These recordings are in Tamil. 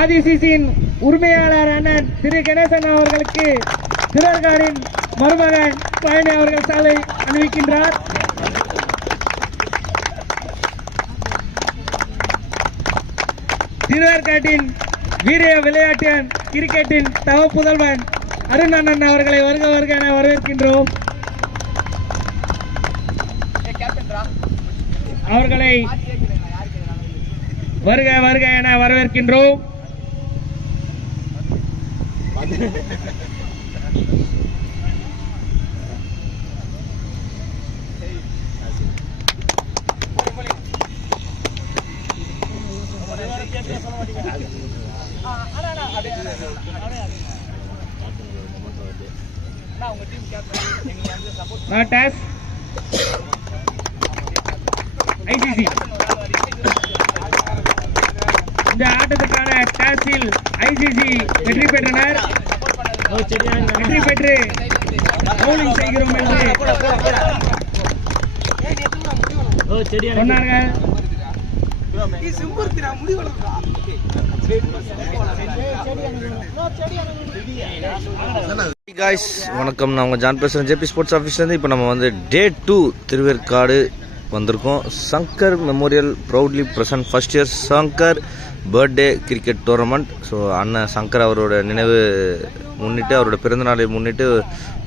ஆதிசிசியின் உரிமையாளரான திரு கணேசன் அவர்களுக்கு திருவேற்காடின் மருமகன் பழனி அவர்கள் சாலை அணிவிக்கின்றார். திருவேற்காட்டின் வீரிய விளையாட்டு கிரிக்கெட்டின் தவ புதல்வன் அருண் அண்ணன் அவர்களை வருக வருக என வரவேற்கின்றோம். அவர்களை வருக வருக என வரவேற்கின்றோம். Not as ICC. இந்த ஆட்டத்துக்கான டாஸில் ஐசிசி வெற்றி பெற்றனர். வெற்றி பெற்று பவுலிங் செய்கிறோம் என்று சொன்னார்கள். guys, வணக்கம். நான் உங்கள் ஜான் பேசுகிறேன், ஜேபி ஸ்போர்ட்ஸ் ஆஃபீஸ்லேருந்து. இப்போ நம்ம வந்து டே 2 திருவேற்காடு வந்திருக்கோம். Shankar memorial proudly present first year Shankar birthday cricket tournament. So அண்ணன் சங்கர் அவரோட நினைவு முன்னிட்டு, அவரோட பிறந்தநாளை முன்னிட்டு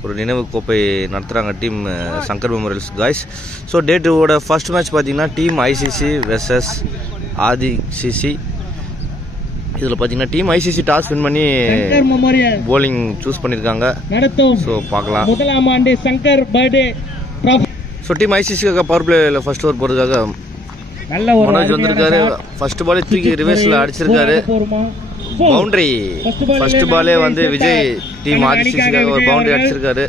ஒரு நினைவு கோப்பை நடத்துகிறாங்க team Shankar memorials guys. So day 2வோட ஃபர்ஸ்ட் மேட்ச் பார்த்தீங்கன்னா டீம் ஐசிசி வெர்சஸ் ஆதிசிசி. இதில் பார்த்தீங்கன்னா டீம் ஐசிசி டாஸ் வின் பண்ணி போலிங் சூஸ் பண்ணியிருக்காங்க. ஸோ பார்க்கலாம். முதலாம் ஆண்டு சங்கர் பர்த்டே. ஸோ டீம் ஐசிசிக்காக பவர் பிளேல ஃபர்ஸ்ட் ஓவர் போகிறதுக்காக மனோஜ் வந்திருக்காரு. ஃபர்ஸ்ட் பாலே தூக்கி ரிவர்ஸில் அடிச்சிருக்காரு. பவுண்டரி ஃபர்ஸ்ட் பாலே வந்து விஜய் டீம் ஆதிசிசிக்காக ஒரு பவுண்டரி அடிச்சிருக்காரு.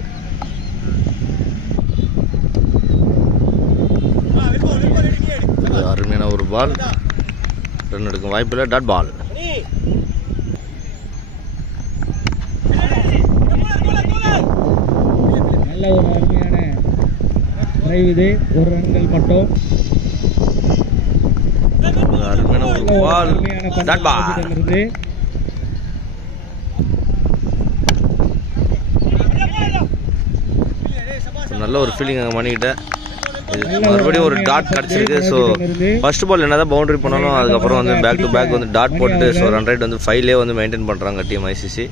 அருமையான ஒரு பால், ரன் எடுக்கும் வாய்ப்பு இல்லை. Dot ball. நல்ல ஒரு அருமையான டிரைவ் இது. ஒரு ரன்கள் மட்டும். அருமையான ஒரு பால். Dot ball. நல்ல ஒரு ஃபீலிங் அங்கே பண்ணிக்கிட்டேன். மறுபடியும் ஒரு டாட் கிடச்சிருக்கு. ஸோ ஃபர்ஸ்ட் பால் என்னதான் பவுண்டரி பண்ணாலும் அதுக்கப்புறம் வந்து பேக் டு பேக் வந்து டாட் போட்டு ஸோ ரன் ரேட் வந்து 5லே வந்து மெயின்டைன் பண்ணுறாங்க டீம் ஐசிசி.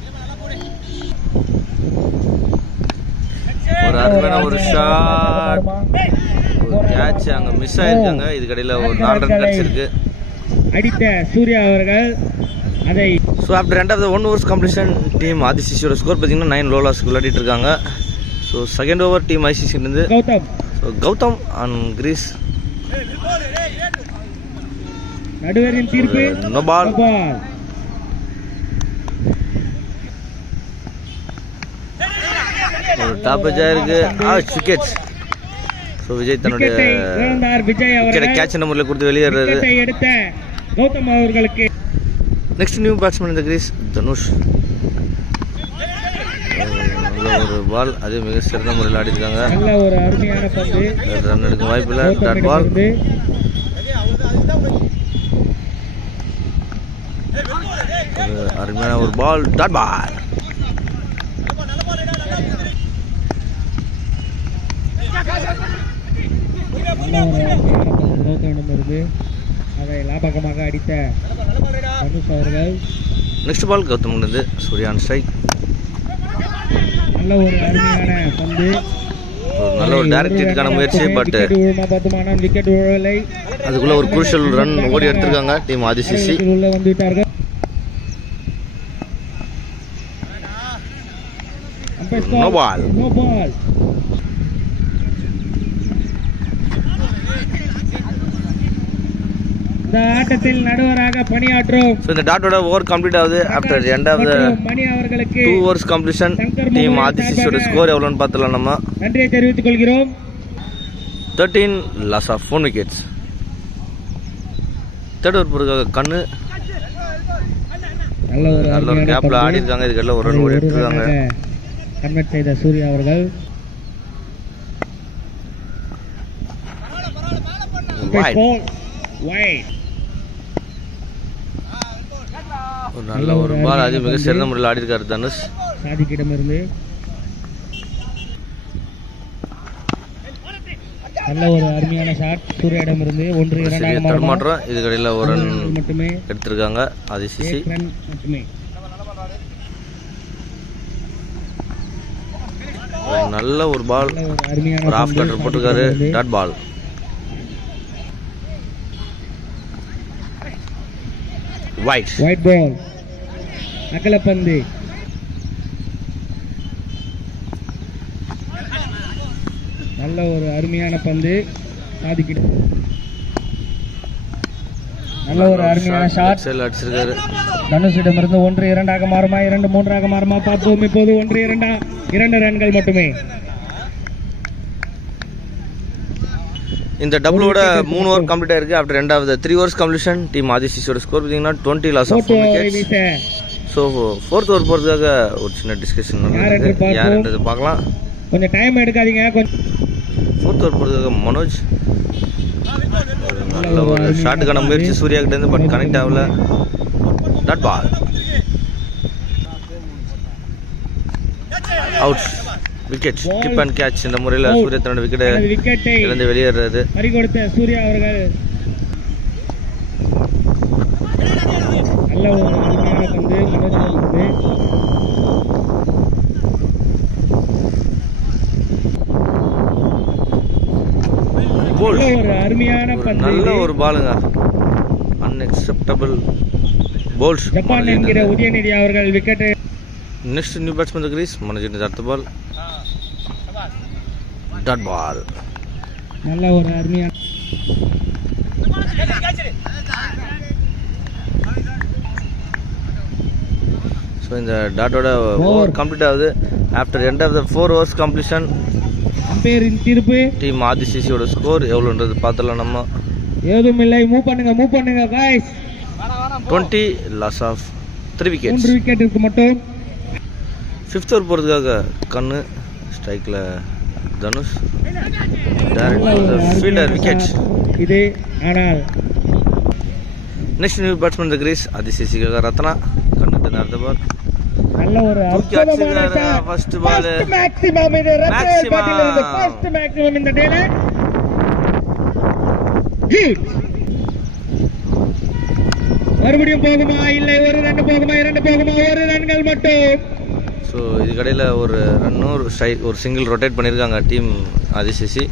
ஒரு அருமையான ஒரு ஷாட், ஒரு கேட்ச் அங்கே மிஸ் ஆயிருக்காங்க. இதுக்கடையில் ஒரு 4 ரன் கிடச்சிருக்கு. அடித்த சூர்யா அவர்கள் அதை. So after end of the 1 overs completion team ஆதிசிசியோட ஸ்கோர் பார்த்தீங்கன்னா 9 low loss விளையாடிட்டு இருக்காங்க. ஸோ செகண்ட் ஓவர் டீம் ஐசிசிலேருந்து கௌதம் அண்ட் கிரீஸ். நடுவரின் தீர்ப்பு நோ பால். ஒரு டாப் எட்ஜ் ஆயிருக்கு. விக்கெட்ஸ். ஸோ விஜய் தன்னுடைய கேட்ச் நம்பர்ல கொடுத்து வெளியேறாரு. கௌதம் அவர்களுக்கு நெக்ஸ்ட் நியூ பேட்ஸ்மேன் இந்த கிரீஸ் தனுஷ். ஒரு பால், அது மிக சிறந்த முறையில் ஆடி இருக்காங்க. ஒரு அருமையான பந்து, ரன் எடுக்க வாய்ப்பு இல்லை. Dot ball. அருமையான ஒரு பால். டாட் பால். அதை லாபகமாக அடித்த தனுஷ் அவர்கள். நெக்ஸ்ட் பால் கௌதம் இருந்து சூர்யான் ஸ்ட்ரைக். நல்ல ஒரு அருமையான பந்து, நல்ல ஒரு டைரக்டான முயற்சி. பட் விக்கெட் விழவில்லை. அதுக்குள்ள ஒரு குரூஷியல் ரன் ஓடி எடுத்திருக்காங்க டீம் ஆதிசிசி. உள்ள வந்துவிட்டார்கள். No ball. No ball. இந்த ஆட்டத்தில் நடுவராக பணியாற்றும். ஸோ இந்த டாட்டோட ஓவர் கம்ப்ளீட் ஆகுது. ஆஃப்டர் எண்ட் ஆஃப் த மணி அவர்களுக்கு 2 overs கம்ப்ளீஷன் டீம் ஆதிசிசியோட ஸ்கோர் எவ்வளோன்னு பார்த்துலாம். நம்ம நன்றியை தெரிவித்துக் கொள்கிறோம். 13 loss of 4 wickets. Third over பொறுக்காக கண்ணு நல்ல ஒரு கேப்ல ஆடி இருக்காங்க. இதுக்கெல்லாம் ஒரு ரன் ஓடி எடுத்துருக்காங்க. கன்வெர்ட் செய்த சூர்யா அவர்கள். ஒரு நல்ல ஒரு பால், அது மிக சிறந்த முறையில் ஆடி இருக்காரு தனுஷ். சாதிக்கிடமிருந்து நல்ல ஒரு அருமையான ஷாட் சூர்யாவிடமிருந்து. 1-2 தடுமாற்றம், இதுக்கடையில் ஒரு ரன் மட்டுமே எடுத்திருக்காங்க ஆதிசிசி. மட்டுமே நல்ல ஒரு பால், ஒரு ஆஃப் கட்டர் போட்டிருக்காரு. Dot ball. ஒயிட் பால், அகலப்பந்து. நல்ல ஒரு அருமையான பந்து சாதிக்கிட. நல்ல ஒரு அருமையான ஷாட் அடிச்சிருக்காரு தனுஷிடமிருந்து. 1-2 மாறுமா, 2-3 மாறுமா பார்ப்போம். இப்போது 1-2, 2 ரன்கள் மட்டுமே. இந்த டபுளோட 3 ஓவர் கம்ப்ளீட் ஆயிருக்கு. ஆஃப்டர் ரெண்டாவது 3 ஓவர்ஸ் கம்ப்ளீஷன் டீம் ஆதிசிசியோட ஸ்கோர் பார்த்தீங்கன்னா 20 loss of 4 wickets. So 4th over போகிறதுக்காக ஒரு சின்ன டிஸ்கஷன் யாருன்றது பார்க்கலாம். கொஞ்சம் டைம் எடுக்காதீங்க. 4th ஓவர் போகிறதுக்காக மனோஜ் நல்ல ஒரு ஷாட்டுக்கான முயற்சி சூர்யா கிட்ட இருந்து, பட் கனெக்ட் ஆகல. Dot ball. அவுட். விக்கெட் கிப் அண்ட் கேட்ச். இந்த முறையில் சூர்யா தன்னோட விக்கெட்டை இழந்து வெளியேறது. பறிகொடுத்த சூர்யா அவர்கள் நல்ல ஒரு அருமையான பந்து மனோஜிலிருந்து. ஒரு அருமையான பந்து, நல்ல ஒரு பாலுங்க. Unacceptable poles. ஜப்பான் என்கிற உதயநிதி அவர்கள் wicket. Next new batsman crease மனோஜின் அடுத்த பால். Dot ball. நல்ல ஒரு அருமையான ஸோ இந்த டாட்டோட ஓவர் கம்ப்ளீட் ஆகுது. After end of the 4 overs completion அம்பையரின் தீர்ப்பு. டீம் ஆதிசிசியோட ஸ்கோர் எவ்வளோன்றது பார்த்துலாம் நம்ம. ஏதும் இல்லை, மூவ் பண்ணுங்க गाइस. 20 loss of 3 wickets. 3 விக்கெட்டுக்கு மட்டும். 5th ஓவர் போகிறதுக்காக கண்ணு ஸ்ட்ரைக்கில் தனுஷ். ஃபீல்டர் விக்கெட் இது. ஆனால் நெக்ஸ்ட் நியூ பேட்ஸ்மேன் கிரீஸ் ஆதிசிசிக்காக ரத்னா. கண்ணுக்கு அடுத்த பால். நல்ல ஒரு ஃபர்ஸ்ட் பால். மேக்ஸிமம் இது ரத்தல் பேட்டில் இருந்து ஃபர்ஸ்ட் மேக்ஸிமம் இந்த டேல. மறுபடியும் போகுமா, இல்லை 1 ரன் போகுமா, 2 போகுமா, 1 ரன்கள் மட்டும். ஸோ இதுக்கடையில் ஒரு ரன்னும் ஒரு சிங்கிள் ரொட்டேட் பண்ணியிருக்காங்க டீம் ஆதிசிசி.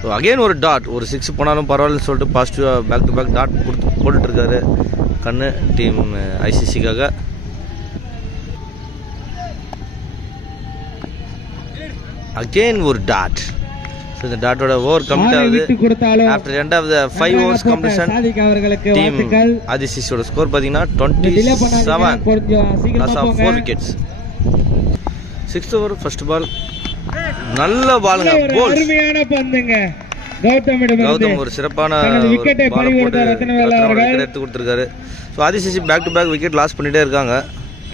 ஸோ அகெயின் ஒரு டாட், ஒரு 6 போனாலும் பரவாயில்லன்னு சொல்லிட்டு பாசிட்டிவாக பேக் டு பேக் டாட் போட்டுட்ருக்காரு கண்ணு டீம் ஐசிசிக்காக. அகெயின் ஒரு டாட். ஸோ இந்த டாட்டோட ஓவர் கம்ப்ளீட் ஆகுது. After end of the 5 overs completion team ஆதிசிசியோட ஸ்கோர் பார்த்தீங்கன்னா 27 loss of 4 wickets. 6th over first ball. நல்ல பாலுங்க, போல். அருமையான பந்துங்க கௌதம். ஒரு சிறப்பான விக்கெட் எடுத்து கொடுத்துருக்காரு. ஸோ ஆதிசிசி back to back wicket loss பண்ணிட்டே இருக்காங்க.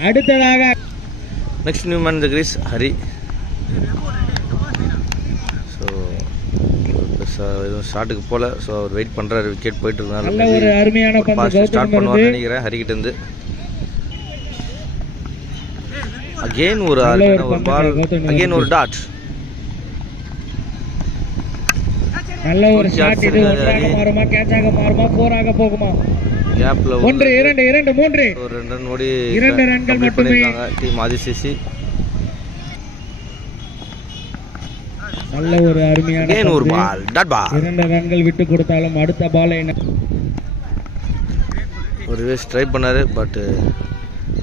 அடுத்ததாக next new man the crease Hari. So எதுவும் ஷாட்டுக்கு போல. ஸோ அவர் வெயிட் பண்ணுறாரு, விக்கெட் போயிட்டு இருக்காங்க. ஸ்டார்ட் பண்ணுவான்னு நினைக்கிறேன் ஹரிக்கிட்ட இருந்து. அகெயின் ஒரு பால், அகெயின் ஒரு டாட். நல்ல ஒரு ஷாட். இது ஒன்றாக மாறுமா, கேட்சாக மாறுமா, 4 ஆக போகுமா? கேப்ல 1 2 2 3 ஒரு 2 ரன் ஓடி 2 ரன்கள் மட்டுமே டீம் ஆதிசிசி. நல்ல ஒரு அருமையான அகெயின் ஒரு பால், டாட் பால். 2 ரன்கள் விட்டு கொடுத்தாலும் அடுத்த பால் என்ன ஒரு வேஸ் ட்ரை பண்ணாரு, பட்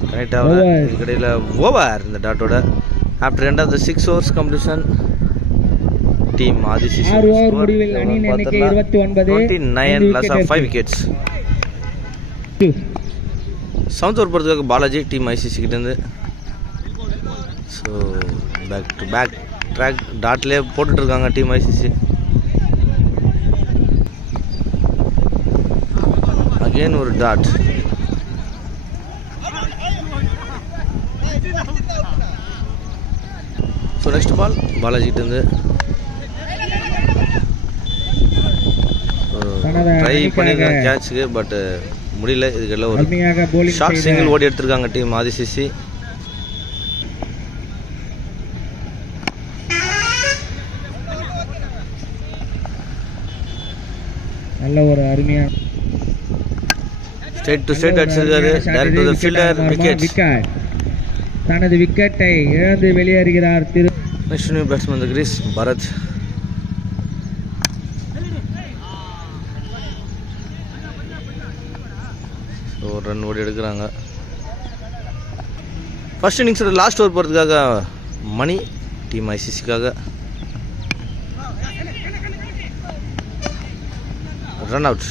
கனெக்ட் ஆகல. இதுக்கடையில் ஓவர் இந்த டாட்டோட. After end of the 6 overs completion team ஆதிசிசி 6 ஓவர் முடிவில் அணி எண்ணிக்கை 29 loss of 5 wickets. 7th over போகிறதுக்காக பாலாஜி டீம் ஐசிசி கிட்டேருந்து. So back to back track டாட்லேயே போட்டுட்ருக்காங்க டீம் ஐசிசி. அகெயின் ஒரு டாட். ஸோ நெக்ஸ்ட் பால் பாலாஜிகிட்ட இருந்து ட்ரை பண்ணியிருக்காங்க கேட்சுக்கு, பட் முடியல. இதுக்கெல்லாம் ஒரு ஷார்ட் சிங்கிள் ஓடி எடுத்திருக்காங்க டீம் ஆதிசிசி. நல்ல ஒரு அருமையான ஸ்ட்ரைட் டு ஸ்ட்ரைட் அடிச்சிருக்காரு. Direct to the fielder, wicket. தனது விக்கெட்டை இழந்து வெளியேறுகிறார் திரு. நெக்ஸ்ட் நியூ பேட்ஸ்மேன் தி கிரீஸ் பரத். ஒரு ரன் ஓடி எடுக்கிறாங்க. ஃபர்ஸ்ட் இன்னிங்ஸோட லாஸ்ட் ஓவர் போகிறதுக்காக மணி டீம் ஐசிசிக்காக ரன் அவுட்.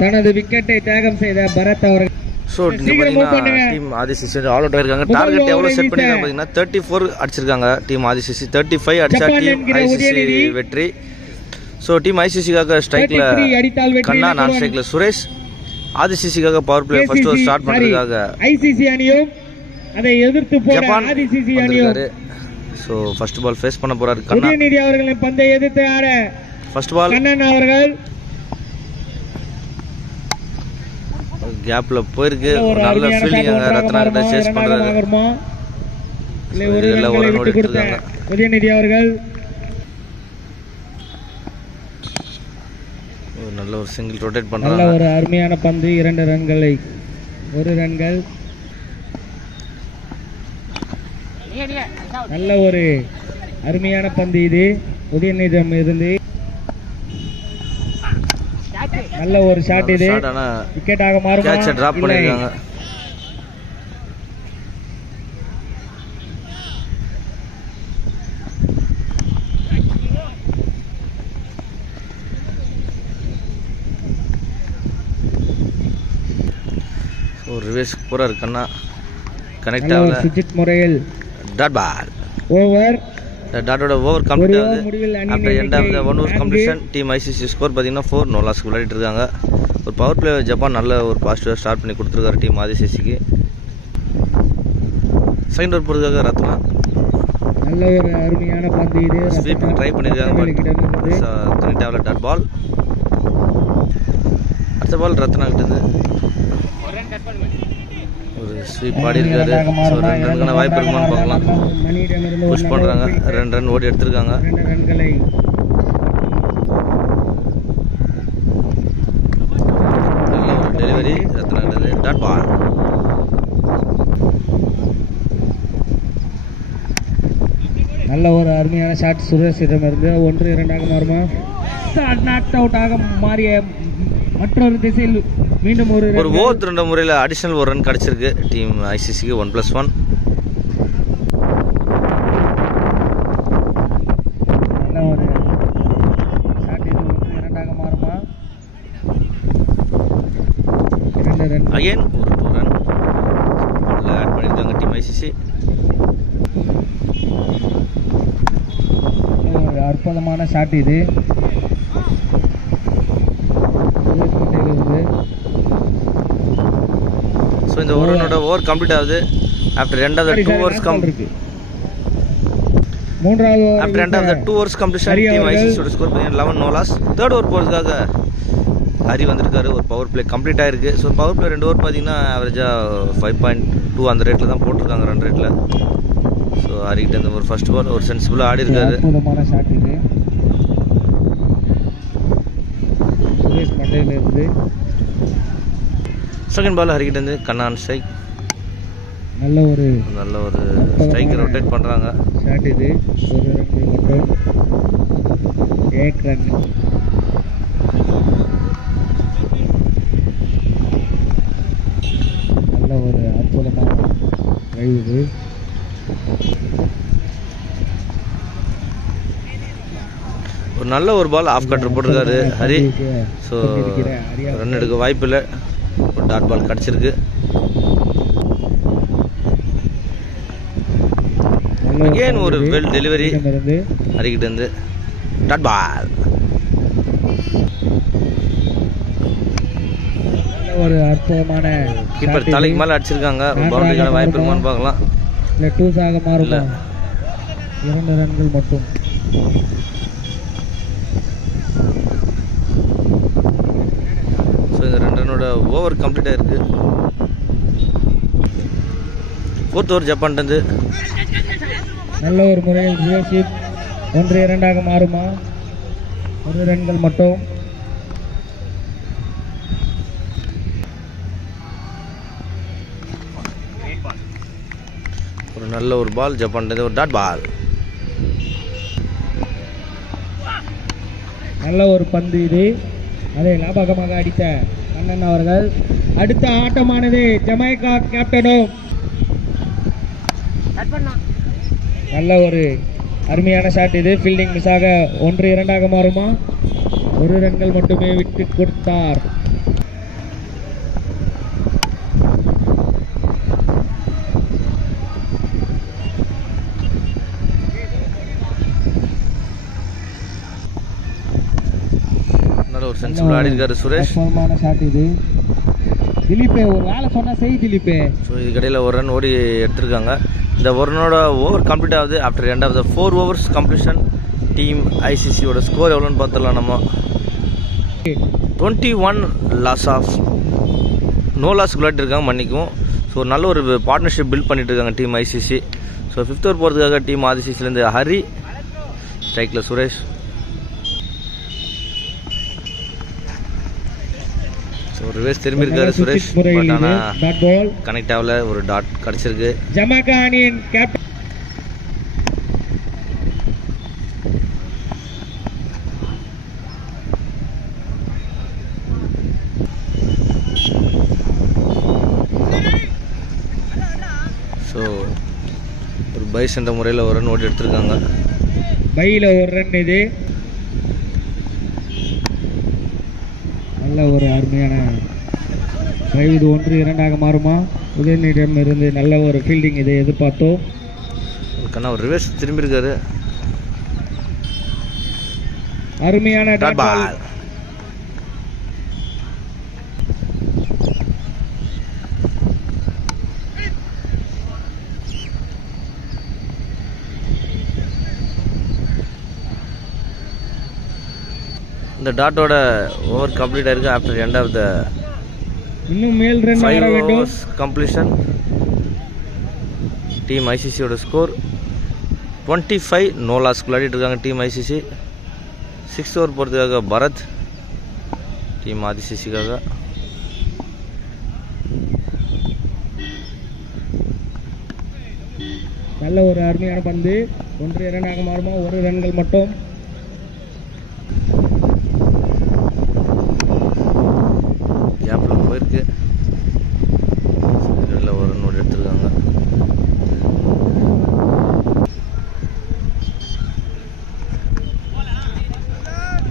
தனது விக்கெட்டை தியாகம் செய்த பரத் அவர்கள். ஸோ இங்கே பார்த்தீங்கன்னா டீம் ஆதிசிசி ஆல் அவுட் ஆயிருக்காங்க. டார்கெட் எவ்வளோ செட் பண்ணிருக்காங்க பார்த்தீங்கன்னா 34 அடிச்சிருக்காங்க டீம் ஆதிசிசி. 35 அடிச்சா டீம் ஐசிசி வெற்றி. ஸோ டீம் ஐசிசிக்காக ஸ்ட்ரைக்கில் கண்ணா, நான் ஸ்ட்ரைக்கில் சுரேஷ். ஆதிசிசிக்காக power play first over start பண்ணுறதுக்காக ஐசிசி அணியும் அதை எதிர்த்து போற ஆதிசிசி அணியும். ஸோ ஃபர்ஸ்ட் பால் ஃபேஸ் பண்ண போறாரு கண்ணா. உதயநிதி அவர்களின் பந்தை எதிர்த்து ஆட ஃபர்ஸ்ட் பால் கண்ணன் அவர்கள் கேப்ல போயிருக்கு. நல்ல ஃபீல்டிங் அங்க ரத்னா கிட்ட சேஸ் பண்றாரு. இல்ல ஒரு ரன் விட்டு கொடுத்தாங்க உதயநிதி அவர்கள். நல்ல ஒரு சிங்கிள் ரொட்டேட் பண்றாங்க. நல்ல ஒரு அருமையான பந்து, 2 ரன்களை 1 ரன்கள். நல்ல ஒரு அருமையான பந்து இது உதயநிதியிடம் இருந்து. நல்ல ஒரு ஷாட் இது, விக்கெட் ஆக மாறுமா? கேட்சை டிராப் பண்ணிருக்காங்க. ஒரு ரிவர்ஸ் போறாரு கண்ணா, கனெக்ட் ஆகல. சுஜித் முறையில் டாட் பால் ஓவர். டாட்டோட ஓவர் கம்ப்ளீட் ஆகுது. After end of the 1 over completion team ICC score பார்த்தீங்கன்னா 4 நோ லாஸ்க்கு விளையாடிட்டு இருக்காங்க. ஒரு பவர் பிளே ஜப்பான் நல்ல ஒரு பாசிட்டிவாக ஸ்டார்ட் பண்ணி கொடுத்துருக்காரு டீம் ஆதிசிசிக்கு. செகண்ட் ஓவர் போகிறதுக்காக ரத்னா நல்ல ஒரு அருமையான பந்து இது, ஸ்வீப்பிங் ட்ரை பண்ணியிருக்காங்க, பட் கனெக்ட் ஆகல. Dot ball. அடுத்த பால் ரத்னா கிட்ட ஒரு ஸ்வீப் ஆடி இருக்காரு. ஸோ 2 ரன்கான வாய்ப்பு இருக்குமான்னு பார்க்கலாம். புஷ் பண்ணுறாங்க. 2 ரன் ஓடி எடுத்திருக்காங்க. 2 ரன்களை நல்ல ஒரு டெலிவரி ரத்னா கிட்டது. Dot ball. நல்ல ஒரு அருமையான ஷாட் சுரேஷிடம் இருந்து. 1-2 மாறுமா? நாட் அவுட் ஆக மாறிய மற்றொரு திசையில் மீண்டும் ஒரு ஓவர் 2 முறையில் அடிஷனல் 1 ரன் கிடைச்சிருக்கு டீம் ஐசிசிக்கு. 1+1. நல்ல ஒரு ஷாட் இது. 1-2 மாறுமா? 2 ரன் அகைன் ஒரு 2 ரன் ஆட் பண்ணியிருக்காங்க டீம் ஐசிசி. ஒரு அற்புதமான ஷாட் இது. ஸோ இந்த ஒரு ரன்னோட ஓவர் கம்ப்ளீட் ஆகுது. After end of the 2 overs after end of the 2 overs completion team ஐசிசியோட ஸ்கோர் பார்த்தீங்கன்னா 11 நோ லாஸ். தேர்ட் ஓவர் போகிறதுக்காக ஹரி வந்திருக்காரு. ஒரு பவர் பிளே கம்ப்ளீட் ஆயிருக்கு. ஸோ பவர் பிளே 2 ஓவர் பார்த்தீங்கன்னா ஆவரேஜாக 5.2 அந்த ரேட்டில் தான் போட்டிருக்காங்க, ரன் ரேட்டில். ஸோ ஹரிக்கிட்ட இந்த ஒரு ஃபர்ஸ்ட் பால் ஒரு சென்சிபிளாக ஆடி இருக்காரு. அற்புதமான ஷாட் இது சுரேஷ் மண்டையிலிருந்து. செகண்ட் பால் ஹரிக்கிட்ட இருந்து கண்ணான் ஸ்ட்ரைக். நல்ல ஒரு ஸ்ட்ரைக்கர் ரொட்டேட் பண்ணுறாங்க. ஷாட் இது. 1 ரன் மட்டும் 1 ரன். நல்ல ஒரு அற்புதமான டிரைவ் இது. ஒரு நல்ல ஒரு பால் ஆஃப் கட்டர் போட்டிருக்காரு ஹரி. ஸோ ரன் எடுக்க வாய்ப்பு இல்லை. ஒரு டாட் பால் கிடச்சிருக்கு. அகேன் ஒரு வெல் டெலிவரி ஹரிக்கிட்ட இருந்து. Dot ball. ஒரு அற்புதமான கீப்பர் தலைக்கு மேலே அடிச்சிருக்காங்க. பவுண்டரிக்கான வாய்ப்பு இருக்குமான்னு பார்க்கலாம். இல்லை டூஸாக மாறுமா? 2 ரன்கள் மட்டும். ஸோ இந்த 2 ரன்னோட ஓவர் கம்ப்ளீட் ஆயிருக்கு. 4th ஓவர் ஜப்பான்ட்டு நல்ல ஒரு முறையில் ரிலேஷிப் 1-2 மாறுமா? 1 ரன்கள் மட்டும். ஒரு நல்ல ஒரு பால் ஜப்பான்ட்டு ஒரு டாட் பால். நல்ல ஒரு பந்து இது. அதை லாபகமாக அடித்த கண்ணன் அவர்கள். அடுத்த ஆட்டமானது ஜமைக்கா கேப்டனும் நல்ல ஒரு அருமையான ஷாட் இது. ஃபீல்டிங் மிஸ் ஆக 1-2 மாறுமா? 1 ரன்கள் மட்டுமே விட்டு கொடுத்தார். நல்ல ஒரு சென்சிபிள் ஆடி இருக்காரு சுரேஷ். அற்புதமான ஷாட் இது. திலீப்பே ஒரு வேலை சொன்னா செய் திலீப்பே. ஸோ இதுக்கடையில் ஒரு ரன் ஓடி எடுத்திருக்காங்க. இந்த ஒரு ரன்னோட ஓவர் கம்ப்ளீட் ஆகுது. After end of the 4 overs completion team ஐசிசியோட ஸ்கோர் எவ்வளோன்னு பார்த்துடலாம். நம்ம 21 லாஸ் ஆஃப் நோ லாஸ் விளையாட்டுருக்காங்க மன்னிக்கும். ஸோ நல்ல ஒரு பார்ட்னர்ஷிப் பில்ட் பண்ணிட்டு இருக்காங்க team ICC. So 5th over போகிறதுக்காக டீம் ஆதிசிசிலேருந்து ஹரி, ஸ்ட்ரைக்கில் சுரேஷ். ஸோ ரிவர்ஸ் திரும்பி இருக்காரு சுரேஷ். பட் ஆனால் கனெக்ட் ஆகல. ஒரு டாட் கிடச்சிருக்கு. ஜமைக்கா அணியின் கேப்டன் ஸோ ஒரு பைஸ் என்ற முறையில் ஒரு ரன் ஓடி எடுத்திருக்காங்க. பையில் ஒரு ரன் இது. நல்ல ஒரு அருமையான டிரைவ் இது. 1-2 மாறுமா? உதயநிதியிடம் இருந்து நல்ல ஒரு ஃபீல்டிங் இதை எதிர்பார்த்தோம். ஒரு ரிவர்ஸ் திரும்பி இருக்காரு. அருமையான டாட் பால். இந்த டாட்டோட ஓவர் கம்ப்ளீட் ஆயிருக்கு. ஆஃப்டர் எண்ட் ஆஃப் த இன்னும் மேல் ரன் ஆட வேண்டும். கம்ப்ளீஷன் டீம் ஐசிசியோட ஸ்கோர் 25 நோ லாஸ் விளையாடிட்டு இருக்காங்க டீம் ஐசிசி. 6th ஓவர் போகிறதுக்காக பரத் டீம் ஆதிசிசிக்காக. நல்ல ஒரு அருமையான பந்து. 1-2 மாறுமா? 1 ரன்கள் மட்டும். கேப்பில் போயிருக்கு. ஒரு நோட் எடுத்துருக்காங்க.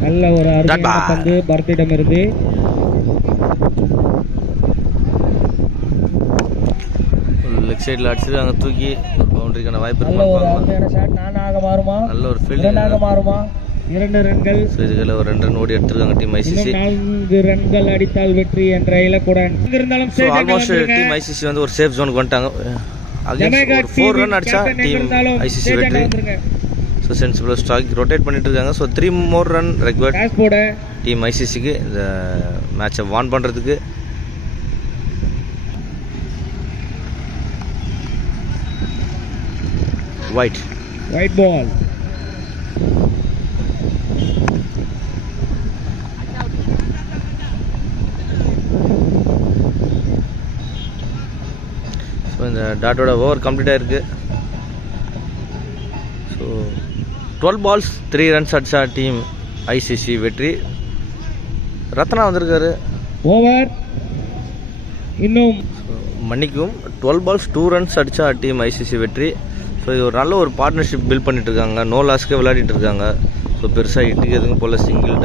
நல்ல ஒரு அருமையான பந்து பரத்திடம் இருந்து. லெக் சைடில் அடிச்சிருக்காங்க தூக்கி. பவுண்டரிக்கான வாய்ப்பு. நல்ல ஒரு அருமையான ஷாட். 4 மாறுமா? நல்ல ஒரு ஃபீல்டிங் மாறுமா? 2 ரன்கள். ஸோ இதுல ஒரு 2 ரன் ஓடி எடுத்திருக்காங்க டீம் ஐசிசி. 4 ரன்கள் அடித்தால் வெற்றி என்ற இலக்குடன் இருந்தாலும் ஆல்மோஸ்ட் டீம் ஐசிசி வந்து ஒரு சேஃப் ஜோனுக்கு வந்துட்டாங்க. அகைன்ஸ்ட் 4 ரன் அடிச்சா டீம் ஐசிசி வெற்றி. ஸோ சென்சிபிள் ஸ்ட்ரைக் ரொட்டேட் பண்ணிட்டு இருக்காங்க. So 3 more run required team ஐசிசிக்கு இந்த மேட்சை வான் பண்ணுறதுக்கு. Wide ball. ஸோ இந்த டாட்டோட ஓவர் கம்ப்ளீட் ஆயிருக்கு. ஸோ 12 balls 3 runs அடிச்சா டீம் ஐசிசி வெற்றி. ரத்னா வந்திருக்காரு. ஓவர் இன்னும் மன்னிக்கும் 12 balls 2 runs அடிச்சா டீம் ஐசிசி வெற்றி. ஸோ இது ஒரு நல்ல ஒரு பார்ட்னர்ஷிப் பில்ட் பண்ணிட்டு இருக்காங்க. நோ லாஸ்க்கே விளையாடிட்டு இருக்காங்க. ஸோ பெருசாக இட்டுக்கு எதுவும் போல் சிங்கிள்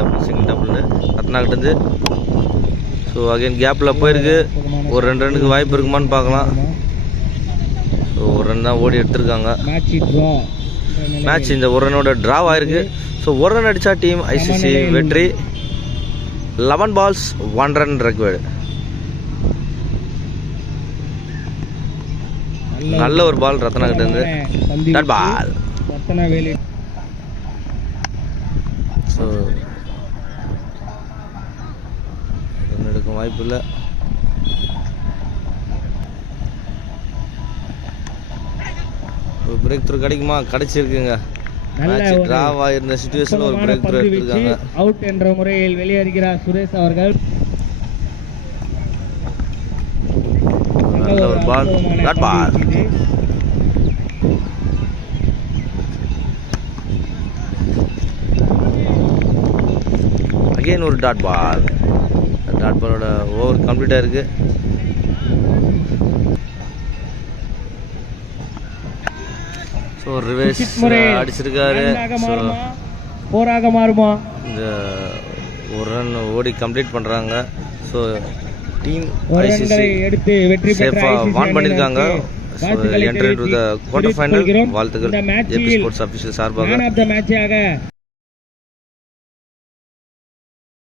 டபுள்னு ரத்னாக்கிட்டேருந்து. ஸோ அகைன் கேப்பில் போயிருக்கு. ஒரு 2 ரன்னுக்கு வாய்ப்பு இருக்குமான்னு பார்க்கலாம். ஸோ ஒரு ரன் தான் ஓடி எடுத்திருக்காங்க. மேட்ச் இந்த ஒரு ரன்னோட ட்ராவ் ஆயிருக்கு. ஸோ ஒரு ரன் அடித்தா டீம் ஐசிசி வெற்றி. 11 balls 1 run ரெக்வயர்டு. நல்ல ஒரு பால் ரத்னா கிட்ட இருந்து. Dot ball. ரத்னவேலி. ஸோ ரன் எடுக்க வாய்ப்பு இல்லை. பிரேக் த்ரூ கிடைக்குமா? கிடைச்சிருக்குங்க. மேட்ச் டிராவ் ஆயிருந்த சிச்சுவேஷன்ல ஒரு பிரேக் த்ரூ எடுத்திருக்காங்க. அவுட் என்ற முறையில் வெளியேறுகிறார் சுரேஷ் அவர்கள். நல்ல ஒரு பால், டாட் பால். அகைன் ஒரு டாட் பால். டாட் பாலோட ஓவர் கம்ப்ளீட்டாக இருக்கு. ஸோ ரிவேஸ் அடிச்சிருக்காரு. போராக மாறுமா? இந்த ஒரு ரன் ஓடி கம்ப்ளீட் பண்ணுறாங்க. ஸோ டீம் எடுத்து வெற்றி சேஃபாக வான் பண்ணியிருக்காங்க. Enter to the quarter final. வாழ்த்துக்கள் ஜேபி ஸ்போர்ட்ஸ் அஃபிஷியல் சார்பாக.